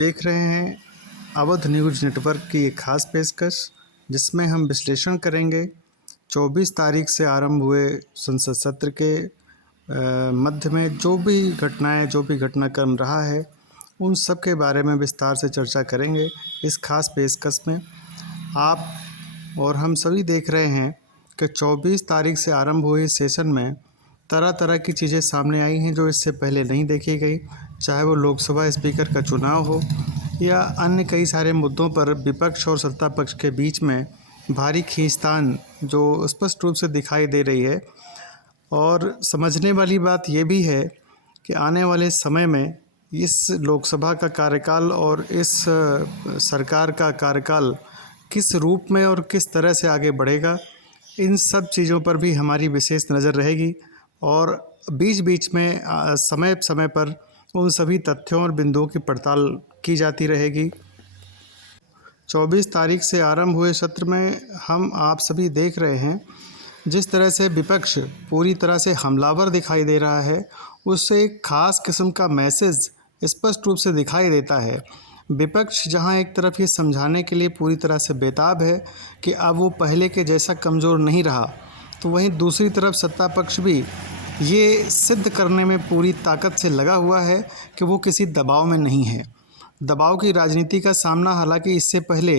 देख रहे हैं अवध न्यूज़ नेटवर्क की एक खास पेशकश, जिसमें हम विश्लेषण करेंगे 24 तारीख से आरंभ हुए संसद सत्र के मध्य में जो भी घटनाक्रम रहा है, उन सब के बारे में विस्तार से चर्चा करेंगे। इस खास पेशकश में आप और हम सभी देख रहे हैं कि 24 तारीख से आरंभ हुए सेशन में तरह तरह की चीज़ें सामने आई हैं जो इससे पहले नहीं देखी गई, चाहे वो लोकसभा स्पीकर का चुनाव हो या अन्य कई सारे मुद्दों पर विपक्ष और सत्ता पक्ष के बीच में भारी खींचतान जो स्पष्ट रूप से दिखाई दे रही है। और समझने वाली बात ये भी है कि आने वाले समय में इस लोकसभा का कार्यकाल और इस सरकार का कार्यकाल किस रूप में और किस तरह से आगे बढ़ेगा, इन सब चीज़ों पर भी हमारी विशेष नज़र रहेगी और बीच बीच में समय समय पर उन सभी तथ्यों और बिंदुओं की पड़ताल की जाती रहेगी। 24 तारीख से आरंभ हुए सत्र में हम आप सभी देख रहे हैं जिस तरह से विपक्ष पूरी तरह से हमलावर दिखाई दे रहा है, उससे एक ख़ास किस्म का मैसेज स्पष्ट रूप से दिखाई देता है। विपक्ष जहां एक तरफ ये समझाने के लिए पूरी तरह से बेताब है कि अब वो पहले के जैसा कमज़ोर नहीं रहा, तो वहीं दूसरी तरफ सत्ता पक्ष भी ये सिद्ध करने में पूरी ताकत से लगा हुआ है कि वो किसी दबाव में नहीं है। दबाव की राजनीति का सामना हालांकि इससे पहले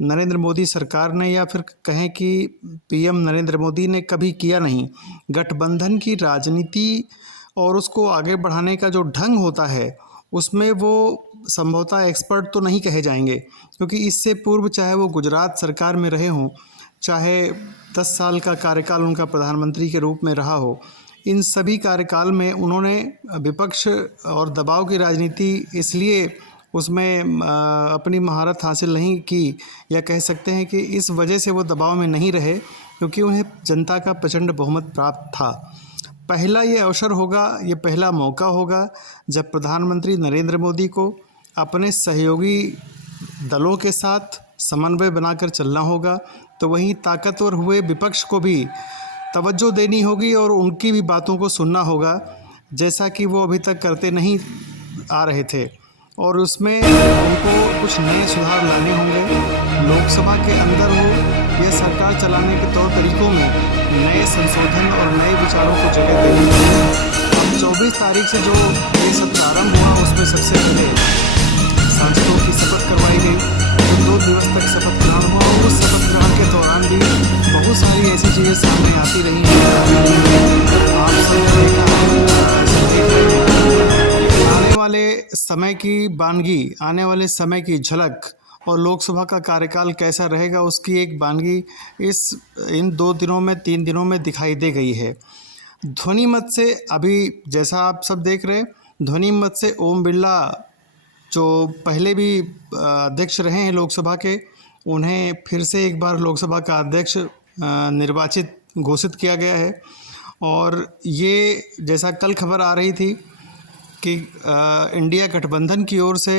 नरेंद्र मोदी सरकार ने या फिर कहें कि पीएम नरेंद्र मोदी ने कभी किया नहीं। गठबंधन की राजनीति और उसको आगे बढ़ाने का जो ढंग होता है, उसमें वो संभवतः एक्सपर्ट तो नहीं कहे जाएंगे, क्योंकि इससे पूर्व चाहे वो गुजरात सरकार में रहे हों, चाहे 10 साल का कार्यकाल उनका प्रधानमंत्री के रूप में रहा हो, इन सभी कार्यकाल में उन्होंने विपक्ष और दबाव की राजनीति इसलिए उसमें अपनी महारत हासिल नहीं की, या कह सकते हैं कि इस वजह से वो दबाव में नहीं रहे क्योंकि उन्हें जनता का प्रचंड बहुमत प्राप्त था। पहला ये अवसर होगा, ये पहला मौका होगा जब प्रधानमंत्री नरेंद्र मोदी को अपने सहयोगी दलों के साथ समन्वय बनाकर चलना होगा, तो वहीं ताकतवर हुए विपक्ष को भी तवज्जो देनी होगी और उनकी भी बातों को सुनना होगा, जैसा कि वो अभी तक करते नहीं आ रहे थे। और उसमें उनको कुछ नए सुधार लाने होंगे, लोकसभा के अंदर हो या सरकार चलाने के तौर तरीकों में नए संशोधन और नए विचारों को जगह देनी होगी। अब 24 तारीख से जो ये सत्र आरंभ हुआ, उसमें सबसे पहले सांसदों की शपथ करवाई गई, जो 2 दिवस तक शपथ ग्रहण हुआ और उस शपथ ग्रहण के दौरान भी बहुत सारी ऐसी चीज़ें सामने आती रही हैं। आप सब देखा है, आने वाले समय की वानगी, आने वाले समय की झलक और लोकसभा का कार्यकाल कैसा रहेगा, उसकी एक वानगी इन 2 दिनों में 3 दिनों में दिखाई दे गई है। ध्वनि मत से अभी जैसा आप सब देख रहे हैं, ध्वनि मत से ओम बिरला जो पहले भी अध्यक्ष रहे हैं लोकसभा के, उन्हें फिर से एक बार लोकसभा का अध्यक्ष निर्वाचित घोषित किया गया है। और ये जैसा कल खबर आ रही थी कि इंडिया गठबंधन की ओर से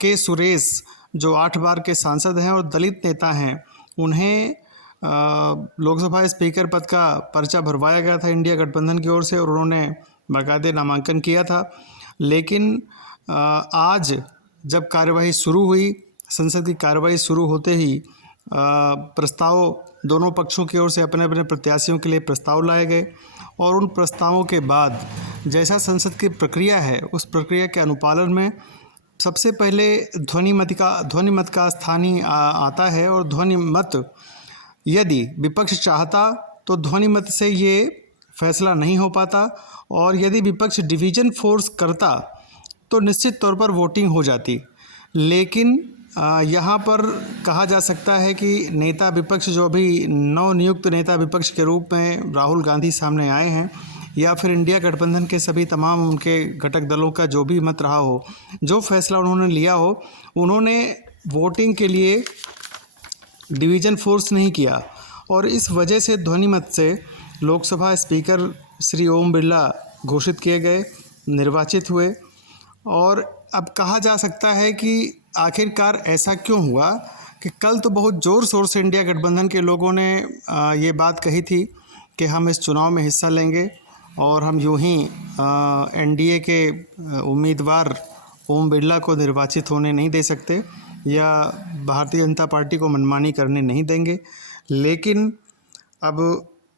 के सुरेश जो 8 बार के सांसद हैं और दलित नेता हैं, उन्हें लोकसभा स्पीकर पद का पर्चा भरवाया गया था इंडिया गठबंधन की ओर से और उन्होंने बाकायदे नामांकन किया था। लेकिन आज जब कार्यवाही शुरू हुई, संसद की कार्यवाही शुरू होते ही प्रस्ताव दोनों पक्षों की ओर से अपने अपने प्रत्याशियों के लिए प्रस्ताव लाए गए और उन प्रस्तावों के बाद जैसा संसद की प्रक्रिया है, उस प्रक्रिया के अनुपालन में सबसे पहले ध्वनि मत का स्थान ही आता है। और ध्वनि मत यदि विपक्ष चाहता तो ध्वनि मत से ये फैसला नहीं हो पाता, और यदि विपक्ष डिवीजन फोर्स करता तो निश्चित तौर पर वोटिंग हो जाती। लेकिन यहाँ पर कहा जा सकता है कि नेता विपक्ष जो अभी नवनियुक्त नेता विपक्ष के रूप में राहुल गांधी सामने आए हैं, या फिर इंडिया गठबंधन के सभी तमाम उनके घटक दलों का जो भी मत रहा हो, जो फैसला उन्होंने लिया हो, उन्होंने वोटिंग के लिए डिवीज़न फोर्स नहीं किया। और इस वजह से ध्वनि मत से लोकसभा स्पीकर श्री ओम बिरला घोषित किए गए, निर्वाचित हुए। और अब कहा जा सकता है कि आखिरकार ऐसा क्यों हुआ कि कल तो बहुत ज़ोर शोर से इंडिया गठबंधन के लोगों ने ये बात कही थी कि हम इस चुनाव में हिस्सा लेंगे और हम यूं ही एनडीए के उम्मीदवार ओम बिरला को निर्वाचित होने नहीं दे सकते या भारतीय जनता पार्टी को मनमानी करने नहीं देंगे। लेकिन अब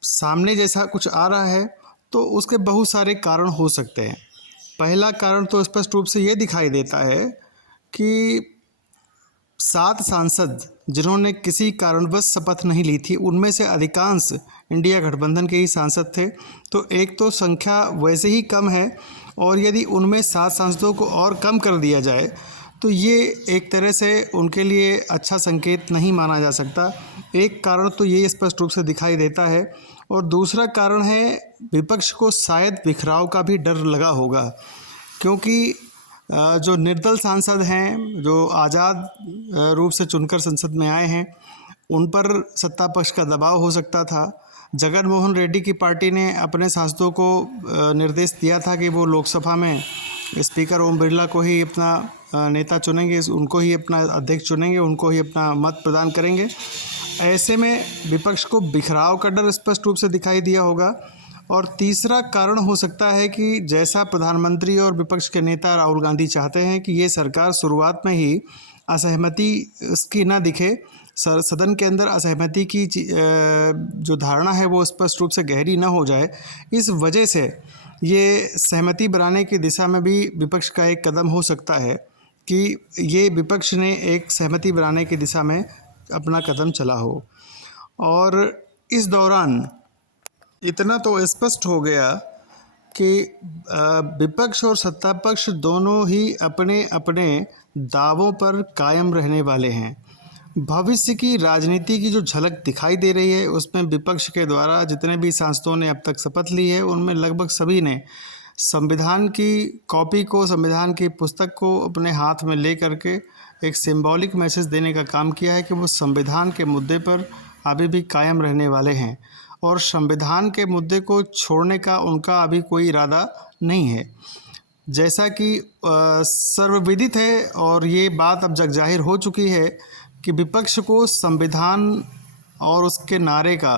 सामने जैसा कुछ आ रहा है तो उसके बहुत सारे कारण हो सकते हैं। पहला कारण तो स्पष्ट रूप से ये दिखाई देता है कि 7 सांसद जिन्होंने किसी कारणवश शपथ नहीं ली थी, उनमें से अधिकांश इंडिया गठबंधन के ही सांसद थे। तो एक तो संख्या वैसे ही कम है, और यदि उनमें 7 सांसदों को और कम कर दिया जाए तो ये एक तरह से उनके लिए अच्छा संकेत नहीं माना जा सकता। एक कारण तो ये स्पष्ट रूप से दिखाई देता है, और दूसरा कारण है विपक्ष को शायद बिखराव का भी डर लगा होगा, क्योंकि जो निर्दल सांसद हैं, जो आज़ाद रूप से चुनकर संसद में आए हैं, उन पर सत्ता पक्ष का दबाव हो सकता था। जगन मोहन रेड्डी की पार्टी ने अपने सांसदों को निर्देश दिया था कि वो लोकसभा में स्पीकर ओम बिरला को ही अपना नेता चुनेंगे, उनको ही अपना अध्यक्ष चुनेंगे, उनको ही अपना मत प्रदान करेंगे। ऐसे में विपक्ष को बिखराव का डर स्पष्ट रूप से दिखाई दिया होगा। और तीसरा कारण हो सकता है कि जैसा प्रधानमंत्री और विपक्ष के नेता राहुल गांधी चाहते हैं कि ये सरकार शुरुआत में ही असहमति इसकी ना दिखे, सदन के अंदर असहमति की जो धारणा है वो स्पष्ट रूप से गहरी ना हो जाए, इस वजह से ये सहमति बनाने की दिशा में भी विपक्ष का एक कदम हो सकता है कि ये विपक्ष ने एक सहमति बनाने की दिशा में अपना कदम चला हो। और इस दौरान इतना तो स्पष्ट हो गया कि विपक्ष और सत्ता पक्ष दोनों ही अपने अपने दावों पर कायम रहने वाले हैं। भविष्य की राजनीति की जो झलक दिखाई दे रही है उसमें विपक्ष के द्वारा जितने भी सांसदों ने अब तक शपथ ली है, उनमें लगभग सभी ने संविधान की कॉपी को, संविधान की पुस्तक को अपने हाथ में ले करके एक सिंबॉलिक मैसेज देने का काम किया है कि वो संविधान के मुद्दे पर अभी भी कायम रहने वाले हैं, और संविधान के मुद्दे को छोड़ने का उनका अभी कोई इरादा नहीं है। जैसा कि सर्वविदित है और ये बात अब जगजाहिर हो चुकी है कि विपक्ष को संविधान और उसके नारे का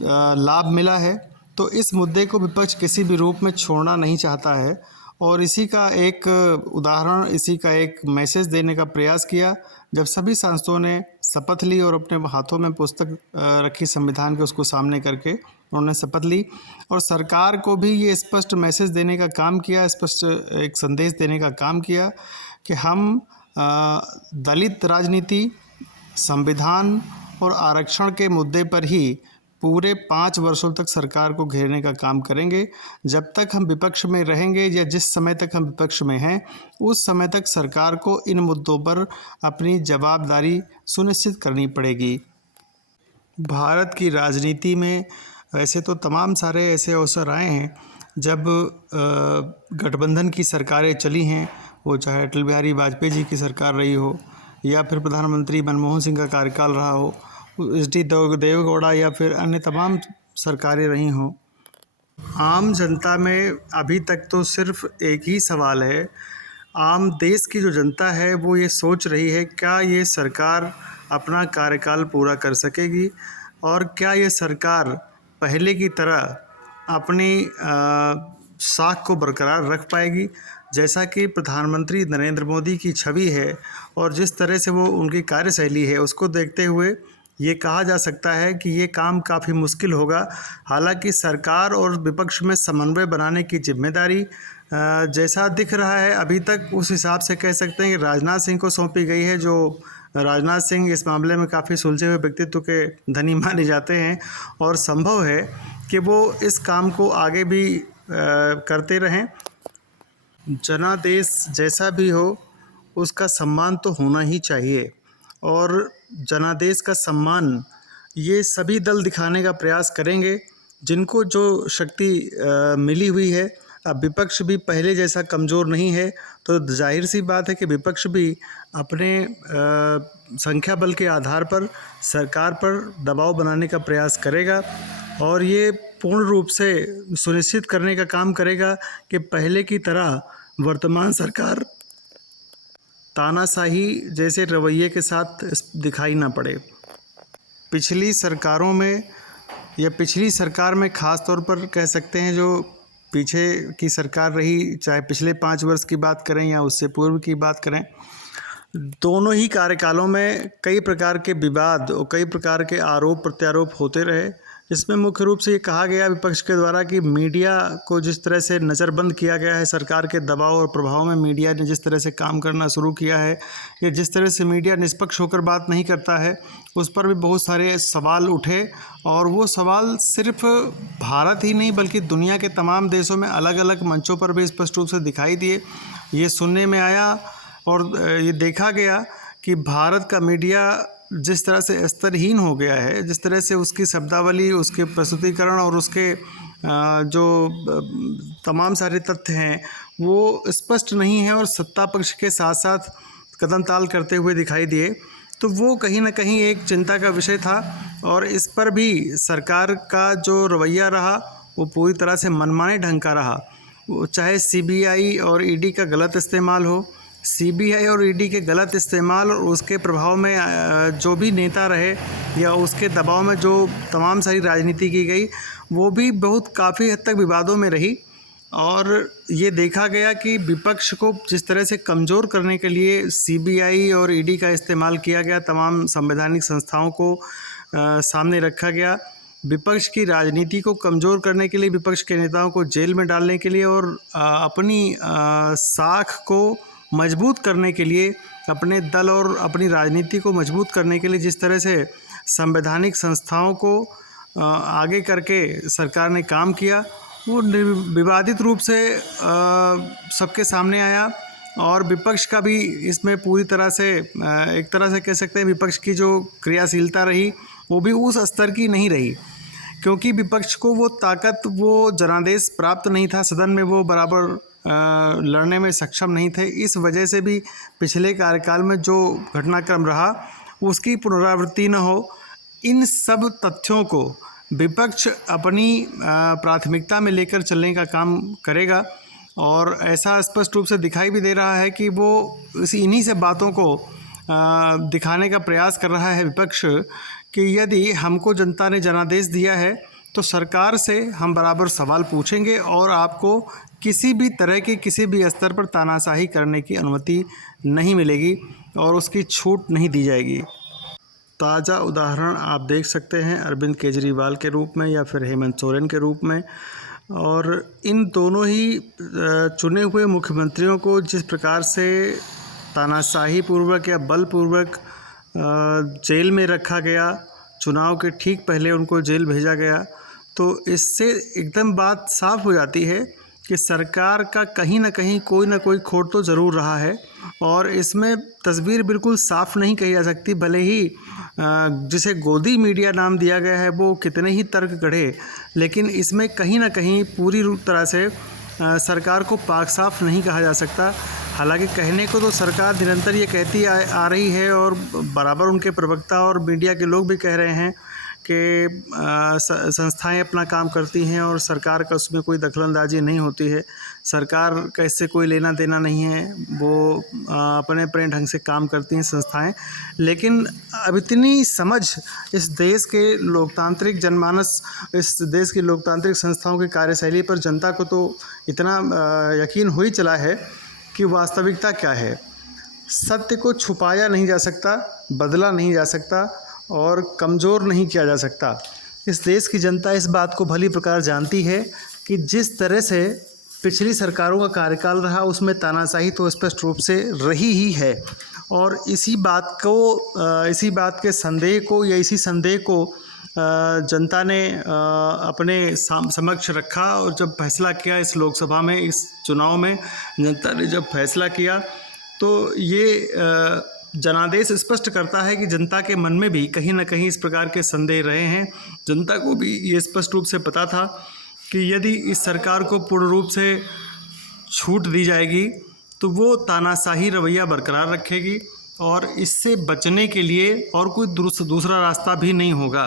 लाभ मिला है, तो इस मुद्दे को विपक्ष किसी भी रूप में छोड़ना नहीं चाहता है। और इसी का एक उदाहरण, इसी का एक मैसेज देने का प्रयास किया जब सभी सांसदों ने शपथ ली और अपने हाथों में पुस्तक रखी संविधान के, उसको सामने करके उन्होंने शपथ ली, और सरकार को भी ये स्पष्ट मैसेज देने का काम किया, स्पष्ट एक संदेश देने का काम किया कि हम दलित राजनीति, संविधान और आरक्षण के मुद्दे पर ही पूरे 5 वर्षों तक सरकार को घेरने का काम करेंगे। जब तक हम विपक्ष में रहेंगे या जिस समय तक हम विपक्ष में हैं, उस समय तक सरकार को इन मुद्दों पर अपनी जवाबदारी सुनिश्चित करनी पड़ेगी। भारत की राजनीति में वैसे तो तमाम सारे ऐसे अवसर आए हैं जब गठबंधन की सरकारें चली हैं, वो चाहे अटल बिहारी वाजपेयी जी की सरकार रही हो या फिर प्रधानमंत्री मनमोहन सिंह का कार्यकाल रहा हो, एच.डी. देवेगौड़ा या फिर अन्य तमाम सरकारें रही हों। आम जनता में अभी तक तो सिर्फ एक ही सवाल है, आम देश की जो जनता है वो ये सोच रही है क्या ये सरकार अपना कार्यकाल पूरा कर सकेगी, और क्या ये सरकार पहले की तरह अपनी साख को बरकरार रख पाएगी। जैसा कि प्रधानमंत्री नरेंद्र मोदी की छवि है और जिस तरह से वो उनकी कार्यशैली है, उसको देखते हुए ये कहा जा सकता है कि ये काम काफ़ी मुश्किल होगा। हालांकि सरकार और विपक्ष में समन्वय बनाने की जिम्मेदारी जैसा दिख रहा है अभी तक, उस हिसाब से कह सकते हैं कि राजनाथ सिंह को सौंपी गई है, जो राजनाथ सिंह इस मामले में काफ़ी सुलझे हुए व्यक्तित्व के धनी माने जाते हैं, और संभव है कि वो इस काम को आगे भी करते रहें। जनादेश जैसा भी हो उसका सम्मान तो होना ही चाहिए, और जनादेश का सम्मान ये सभी दल दिखाने का प्रयास करेंगे जिनको जो शक्ति मिली हुई है। अब विपक्ष भी पहले जैसा कमज़ोर नहीं है, तो जाहिर सी बात है कि विपक्ष भी अपने संख्या बल के आधार पर सरकार पर दबाव बनाने का प्रयास करेगा, और ये पूर्ण रूप से सुनिश्चित करने का काम करेगा कि पहले की तरह वर्तमान सरकार तानाशाही जैसे रवैये के साथ दिखाई ना पड़े। पिछली सरकारों में या पिछली सरकार में ख़ास तौर पर कह सकते हैं जो पीछे की सरकार रही, चाहे पिछले 5 वर्ष की बात करें या उससे पूर्व की बात करें, दोनों ही कार्यकालों में कई प्रकार के विवाद और कई प्रकार के आरोप प्रत्यारोप होते रहे। इसमें मुख्य रूप से ये कहा गया विपक्ष के द्वारा कि मीडिया को जिस तरह से नज़रबंद किया गया है, सरकार के दबाव और प्रभाव में मीडिया ने जिस तरह से काम करना शुरू किया है, या जिस तरह से मीडिया निष्पक्ष होकर बात नहीं करता है, उस पर भी बहुत सारे सवाल उठे। और वो सवाल सिर्फ भारत ही नहीं बल्कि दुनिया के तमाम देशों में अलग अलग मंचों पर भी स्पष्ट रूप से दिखाई दिए। ये सुनने में आया और ये देखा गया कि भारत का मीडिया जिस तरह से स्तरहीन हो गया है, जिस तरह से उसकी शब्दावली, उसके प्रस्तुतिकरण और उसके जो तमाम सारे तथ्य हैं वो स्पष्ट नहीं है और सत्ता पक्ष के साथ साथ कदम ताल करते हुए दिखाई दिए, तो वो कहीं ना कहीं एक चिंता का विषय था। और इस पर भी सरकार का जो रवैया रहा वो पूरी तरह से मनमाने ढंग का रहा। वो चाहे सीबीआई और ईडी का गलत इस्तेमाल हो, सीबीआई और ईडी के गलत इस्तेमाल और उसके प्रभाव में जो भी नेता रहे या उसके दबाव में जो तमाम सारी राजनीति की गई, वो भी बहुत काफ़ी हद तक विवादों में रही। और ये देखा गया कि विपक्ष को जिस तरह से कमज़ोर करने के लिए सीबीआई और ईडी का इस्तेमाल किया गया, तमाम संवैधानिक संस्थाओं को सामने रखा गया, विपक्ष की राजनीति को कमज़ोर करने के लिए, विपक्ष के नेताओं को जेल में डालने के लिए और अपनी साख को मजबूत करने के लिए, अपने दल और अपनी राजनीति को मजबूत करने के लिए जिस तरह से संवैधानिक संस्थाओं को आगे करके सरकार ने काम किया, वो विवादित रूप से सबके सामने आया। और विपक्ष का भी इसमें पूरी तरह से एक तरह से कह सकते हैं विपक्ष की जो क्रियाशीलता रही वो भी उस स्तर की नहीं रही, क्योंकि विपक्ष को वो ताकत, वो जनादेश प्राप्त नहीं था, सदन में वो बराबर लड़ने में सक्षम नहीं थे। इस वजह से भी पिछले कार्यकाल में जो घटनाक्रम रहा उसकी पुनरावृत्ति न हो। इन सब तथ्यों को विपक्ष अपनी प्राथमिकता में लेकर चलने का काम करेगा और ऐसा स्पष्ट रूप से दिखाई भी दे रहा है कि वो इन्हीं से बातों को दिखाने का प्रयास कर रहा है विपक्ष कि यदि हमको जनता ने जनादेश दिया है तो सरकार से हम बराबर सवाल पूछेंगे और आपको किसी भी तरह के किसी भी स्तर पर तानाशाही करने की अनुमति नहीं मिलेगी और उसकी छूट नहीं दी जाएगी। ताज़ा उदाहरण आप देख सकते हैं अरविंद केजरीवाल के रूप में या फिर हेमंत सोरेन के रूप में। और इन दोनों ही चुने हुए मुख्यमंत्रियों को जिस प्रकार से तानाशाही पूर्वक या बलपूर्वक जेल में रखा गया, चुनाव के ठीक पहले उनको जेल भेजा गया, तो इससे एकदम बात साफ हो जाती है कि सरकार का कहीं ना कहीं कोई ना कोई खोट तो ज़रूर रहा है। और इसमें तस्वीर बिल्कुल साफ नहीं कही जा सकती, भले ही जिसे गोदी मीडिया नाम दिया गया है वो कितने ही तर्क गढ़े, लेकिन इसमें कहीं ना कहीं पूरी तरह से सरकार को पाक साफ नहीं कहा जा सकता। हालांकि कहने को तो सरकार निरंतर ये कहती आ रही है और बराबर उनके प्रवक्ता और मीडिया के लोग भी कह रहे हैं कि संस्थाएं अपना काम करती हैं और सरकार का उसमें कोई दखलंदाजी नहीं होती है, सरकार का इससे कोई लेना देना नहीं है, वो अपने अपने ढंग से काम करती हैं संस्थाएं। लेकिन अब इतनी समझ इस देश के लोकतांत्रिक जनमानस, इस देश की लोकतांत्रिक संस्थाओं की कार्यशैली पर जनता को तो इतना यकीन हो ही चला है कि वास्तविकता क्या है। सत्य को छुपाया नहीं जा सकता, बदला नहीं जा सकता और कमज़ोर नहीं किया जा सकता। इस देश की जनता इस बात को भली प्रकार जानती है कि जिस तरह से पिछली सरकारों का कार्यकाल रहा उसमें तानाशाही तो स्पष्ट रूप से रही ही है। और इसी बात के संदेह को या इसी संदेह को जनता ने अपने समक्ष रखा और जब फैसला किया इस लोकसभा में, इस चुनाव में जनता ने जब फैसला किया तो ये जनादेश स्पष्ट करता है कि जनता के मन में भी कहीं ना कहीं इस प्रकार के संदेह रहे हैं। जनता को भी ये स्पष्ट रूप से पता था कि यदि इस सरकार को पूर्ण रूप से छूट दी जाएगी तो वो तानाशाही रवैया बरकरार रखेगी और इससे बचने के लिए और कोई दूसरा रास्ता भी नहीं होगा।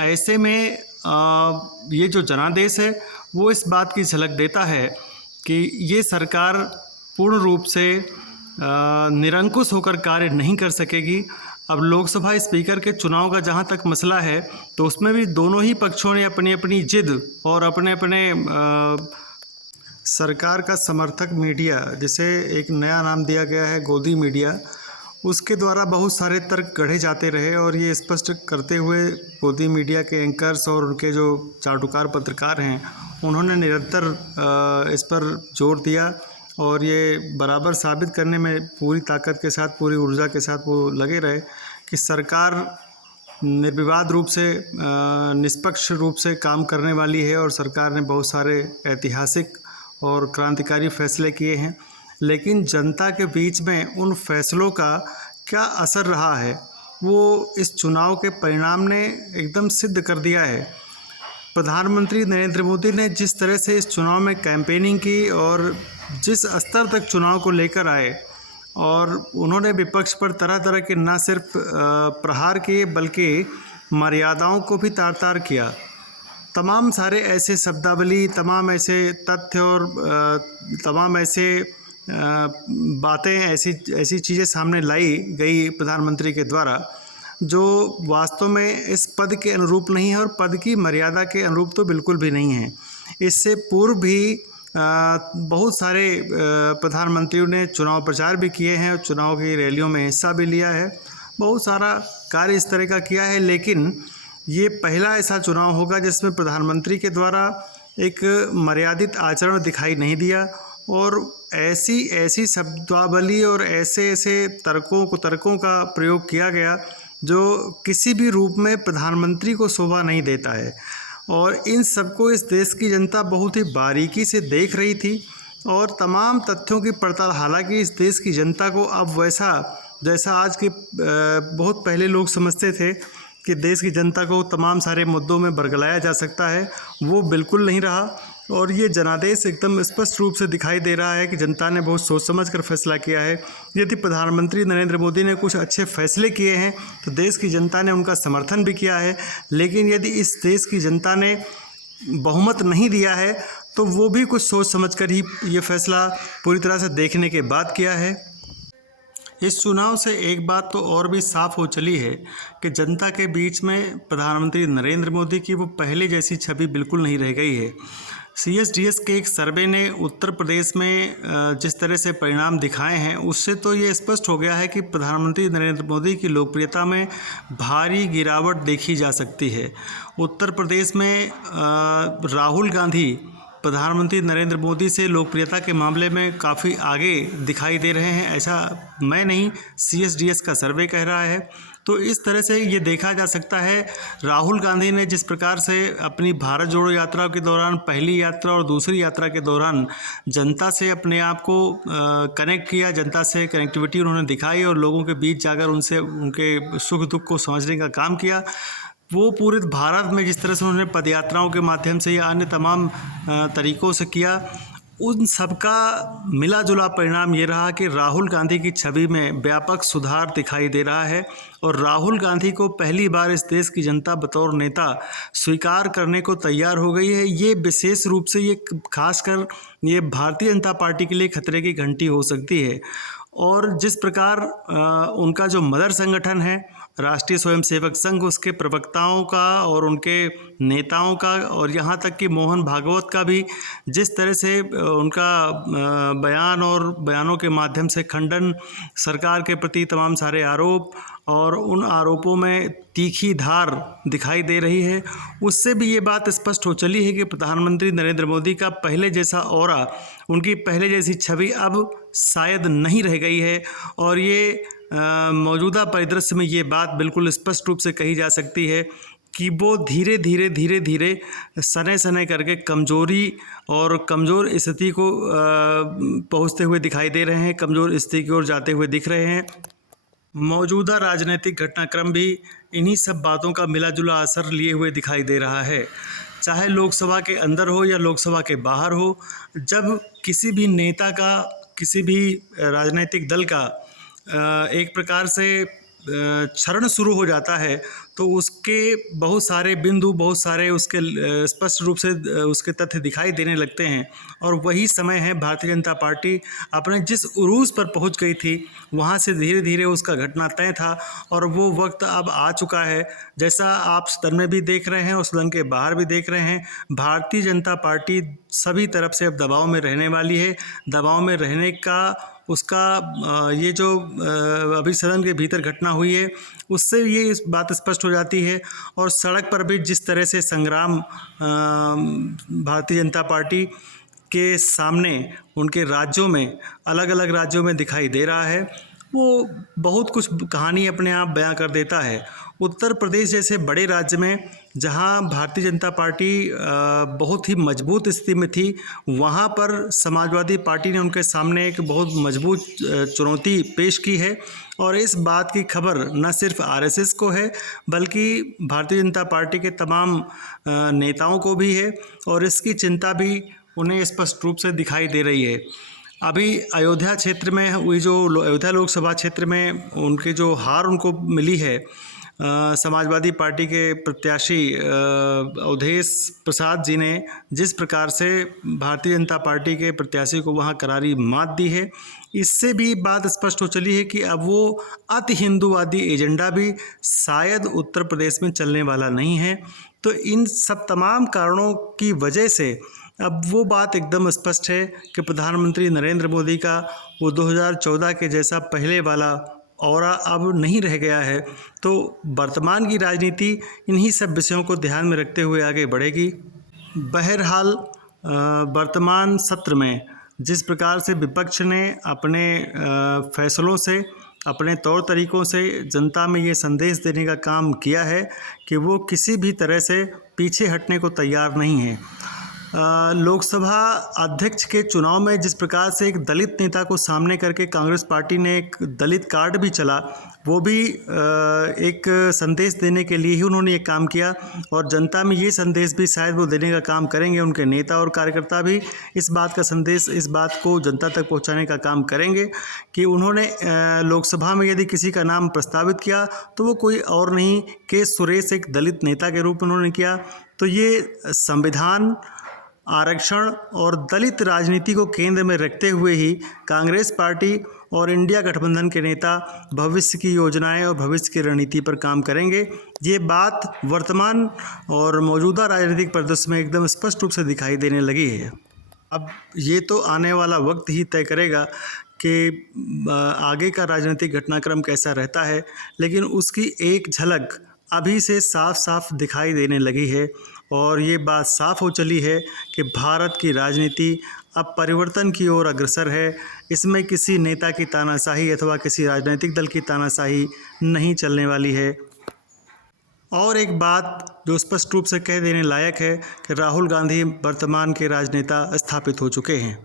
ऐसे में ये जो जनादेश है वो इस बात की झलक देता है कि ये सरकार पूर्ण रूप से निरंकुश होकर कार्य नहीं कर सकेगी। अब लोकसभा स्पीकर के चुनाव का जहां तक मसला है तो उसमें भी दोनों ही पक्षों ने अपनी अपनी जिद और अपने अपने सरकार का समर्थक मीडिया, जिसे एक नया नाम दिया गया है गोदी मीडिया, उसके द्वारा बहुत सारे तर्क गढ़े जाते रहे और ये स्पष्ट करते हुए गोदी मीडिया के एंकर्स और उनके जो चाटुकार पत्रकार हैं उन्होंने निरंतर इस पर जोर दिया और ये बराबर साबित करने में पूरी ताकत के साथ, पूरी ऊर्जा के साथ वो लगे रहे कि सरकार निर्विवाद रूप से, निष्पक्ष रूप से काम करने वाली है और सरकार ने बहुत सारे ऐतिहासिक और क्रांतिकारी फैसले किए हैं। लेकिन जनता के बीच में उन फैसलों का क्या असर रहा है वो इस चुनाव के परिणाम ने एकदम सिद्ध कर दिया है। प्रधानमंत्री नरेंद्र मोदी ने जिस तरह से इस चुनाव में कैंपेनिंग की और जिस स्तर तक चुनाव को लेकर आए और उन्होंने विपक्ष पर तरह तरह के न सिर्फ प्रहार किए बल्कि मर्यादाओं को भी तार तार किया। तमाम सारे ऐसे शब्दावली, तमाम ऐसे तथ्य और तमाम ऐसे बातें, ऐसी चीज़ें सामने लाई गई प्रधानमंत्री के द्वारा जो वास्तव में इस पद के अनुरूप नहीं है और पद की मर्यादा के अनुरूप तो बिल्कुल भी नहीं है। इससे पूर्व भी बहुत सारे प्रधानमंत्रियों ने चुनाव प्रचार भी किए हैं और चुनाव की रैलियों में हिस्सा भी लिया है, बहुत सारा कार्य इस तरह का किया है। लेकिन ये पहला ऐसा चुनाव होगा जिसमें प्रधानमंत्री के द्वारा एक मर्यादित आचरण दिखाई नहीं दिया और ऐसी शब्दावली और ऐसे तर्कों का प्रयोग किया गया जो किसी भी रूप में प्रधानमंत्री को शोभा नहीं देता है। और इन सबको इस देश की जनता बहुत ही बारीकी से देख रही थी और तमाम तथ्यों की पड़ताल, हालांकि इस देश की जनता को अब वैसा जैसा आज के बहुत पहले लोग समझते थे कि देश की जनता को तमाम सारे मुद्दों में बरगलाया जा सकता है, वो बिल्कुल नहीं रहा। और ये जनादेश एकदम स्पष्ट रूप से दिखाई दे रहा है कि जनता ने बहुत सोच समझ कर फैसला किया है। यदि प्रधानमंत्री नरेंद्र मोदी ने कुछ अच्छे फैसले किए हैं तो देश की जनता ने उनका समर्थन भी किया है, लेकिन यदि इस देश की जनता ने बहुमत नहीं दिया है तो वो भी कुछ सोच समझ कर ही ये फैसला पूरी तरह से देखने के बाद किया है। इस चुनाव से एक बात तो और भी साफ हो चली है कि जनता के बीच में प्रधानमंत्री नरेंद्र मोदी की वो पहले जैसी छवि बिल्कुल नहीं रह गई है। CSDS के एक सर्वे ने उत्तर प्रदेश में जिस तरह से परिणाम दिखाए हैं उससे तो ये स्पष्ट हो गया है कि प्रधानमंत्री नरेंद्र मोदी की लोकप्रियता में भारी गिरावट देखी जा सकती है। उत्तर प्रदेश में राहुल गांधी प्रधानमंत्री नरेंद्र मोदी से लोकप्रियता के मामले में काफ़ी आगे दिखाई दे रहे हैं, ऐसा मैं नहीं, CSDS का सर्वे कह रहा है। तो इस तरह से ये देखा जा सकता है राहुल गांधी ने जिस प्रकार से अपनी भारत जोड़ो यात्रा के दौरान, पहली यात्रा और दूसरी यात्रा के दौरान जनता से अपने आप को कनेक्ट किया, जनता से कनेक्टिविटी उन्होंने दिखाई और लोगों के बीच जाकर उनसे उनके सुख दुख को समझने का काम किया, वो पूरे भारत में जिस तरह से उन्होंने पदयात्राओं के माध्यम से या अन्य तमाम तरीक़ों से किया, उन सबका मिला जुला परिणाम ये रहा कि राहुल गांधी की छवि में व्यापक सुधार दिखाई दे रहा है और राहुल गांधी को पहली बार इस देश की जनता बतौर नेता स्वीकार करने को तैयार हो गई है। ये विशेष रूप से ये खासकर ये भारतीय जनता पार्टी के लिए खतरे की घंटी हो सकती है। और जिस प्रकार उनका जो मदर संगठन है राष्ट्रीय स्वयंसेवक संघ, उसके प्रवक्ताओं का और उनके नेताओं का और यहाँ तक कि मोहन भागवत का भी जिस तरह से उनका बयान और बयानों के माध्यम से खंडन, सरकार के प्रति तमाम सारे आरोप और उन आरोपों में तीखी धार दिखाई दे रही है, उससे भी ये बात स्पष्ट हो चली है कि प्रधानमंत्री नरेंद्र मोदी का पहले जैसा ऑरा, उनकी पहले जैसी छवि अब शायद नहीं रह गई है। और ये मौजूदा परिदृश्य में ये बात बिल्कुल स्पष्ट रूप से कही जा सकती है कि वो धीरे धीरे सने सने करके कमज़ोरी और कमज़ोर स्थिति को पहुंचते हुए दिखाई दे रहे हैं, कमज़ोर स्थिति की ओर जाते हुए दिख रहे हैं। मौजूदा राजनीतिक घटनाक्रम भी इन्हीं सब बातों का मिला जुला असर लिए हुए दिखाई दे रहा है, चाहे लोकसभा के अंदर हो या लोकसभा के बाहर हो। जब किसी भी नेता का, किसी भी राजनीतिक दल का एक प्रकार से क्षरण शुरू हो जाता है तो उसके बहुत सारे बिंदु, बहुत सारे उसके स्पष्ट रूप से उसके तथ्य दिखाई देने लगते हैं। और वही समय है भारतीय जनता पार्टी अपने जिस उरूज पर पहुंच गई थी वहां से धीरे धीरे उसका घटना तय था और वो वक्त अब आ चुका है। जैसा आप सदन में भी देख रहे हैं और सदन के बाहर भी देख रहे हैं, भारतीय जनता पार्टी सभी तरफ से अब दबाव में रहने वाली है। दबाव में रहने का उसका ये जो अभी सदन के भीतर घटना हुई है उससे ये इस बात स्पष्ट हो जाती है। और सड़क पर भी जिस तरह से संग्राम भारतीय जनता पार्टी के सामने उनके राज्यों में, अलग अलग राज्यों में दिखाई दे रहा है, वो बहुत कुछ कहानी अपने आप बयां कर देता है। उत्तर प्रदेश जैसे बड़े राज्य में जहां भारतीय जनता पार्टी बहुत ही मजबूत स्थिति में थी, वहां पर समाजवादी पार्टी ने उनके सामने एक बहुत मजबूत चुनौती पेश की है। और इस बात की खबर न सिर्फ आरएसएस को है बल्कि भारतीय जनता पार्टी के तमाम नेताओं को भी है और इसकी चिंता भी उन्हें स्पष्ट रूप से दिखाई दे रही है। अभी अयोध्या क्षेत्र में हुई जो अयोध्या लोकसभा क्षेत्र में उनकी जो हार उनको मिली है, समाजवादी पार्टी के प्रत्याशी अवधेश प्रसाद जी ने जिस प्रकार से भारतीय जनता पार्टी के प्रत्याशी को वहां करारी मात दी है, इससे भी बात स्पष्ट हो चली है कि अब वो अति हिंदूवादी एजेंडा भी शायद उत्तर प्रदेश में चलने वाला नहीं है। तो इन सब तमाम कारणों की वजह से अब वो बात एकदम स्पष्ट है कि प्रधानमंत्री नरेंद्र मोदी का वो 2014 के जैसा पहले वाला ऑरा अब नहीं रह गया है। तो वर्तमान की राजनीति इन्हीं सब विषयों को ध्यान में रखते हुए आगे बढ़ेगी। बहरहाल वर्तमान सत्र में जिस प्रकार से विपक्ष ने अपने फैसलों से, अपने तौर तरीक़ों से जनता में ये संदेश देने का काम किया है कि वो किसी भी तरह से पीछे हटने को तैयार नहीं है। लोकसभा अध्यक्ष के चुनाव में जिस प्रकार से एक दलित नेता को सामने करके कांग्रेस पार्टी ने एक दलित कार्ड भी चला, वो भी एक संदेश देने के लिए ही उन्होंने ये काम किया। और जनता में ये संदेश भी शायद वो देने का काम करेंगे, उनके नेता और कार्यकर्ता भी इस बात का संदेश, इस बात को जनता तक पहुंचाने का काम करेंगे कि उन्होंने लोकसभा में यदि किसी का नाम प्रस्तावित किया तो वो कोई और नहीं, के सुरेश एक दलित नेता के रूप में उन्होंने किया। तो ये संविधान, आरक्षण और दलित राजनीति को केंद्र में रखते हुए ही कांग्रेस पार्टी और इंडिया गठबंधन के नेता भविष्य की योजनाएं और भविष्य की रणनीति पर काम करेंगे। ये बात वर्तमान और मौजूदा राजनीतिक परिदृश्य में एकदम स्पष्ट रूप से दिखाई देने लगी है। अब ये तो आने वाला वक्त ही तय करेगा कि आगे का राजनीतिक घटनाक्रम कैसा रहता है, लेकिन उसकी एक झलक अभी से साफ साफ दिखाई देने लगी है। और ये बात साफ हो चली है कि भारत की राजनीति अब परिवर्तन की ओर अग्रसर है। इसमें किसी नेता की तानाशाही अथवा किसी राजनीतिक दल की तानाशाही नहीं चलने वाली है। और एक बात जो स्पष्ट रूप से कह देने लायक है कि राहुल गांधी वर्तमान के राजनेता स्थापित हो चुके हैं।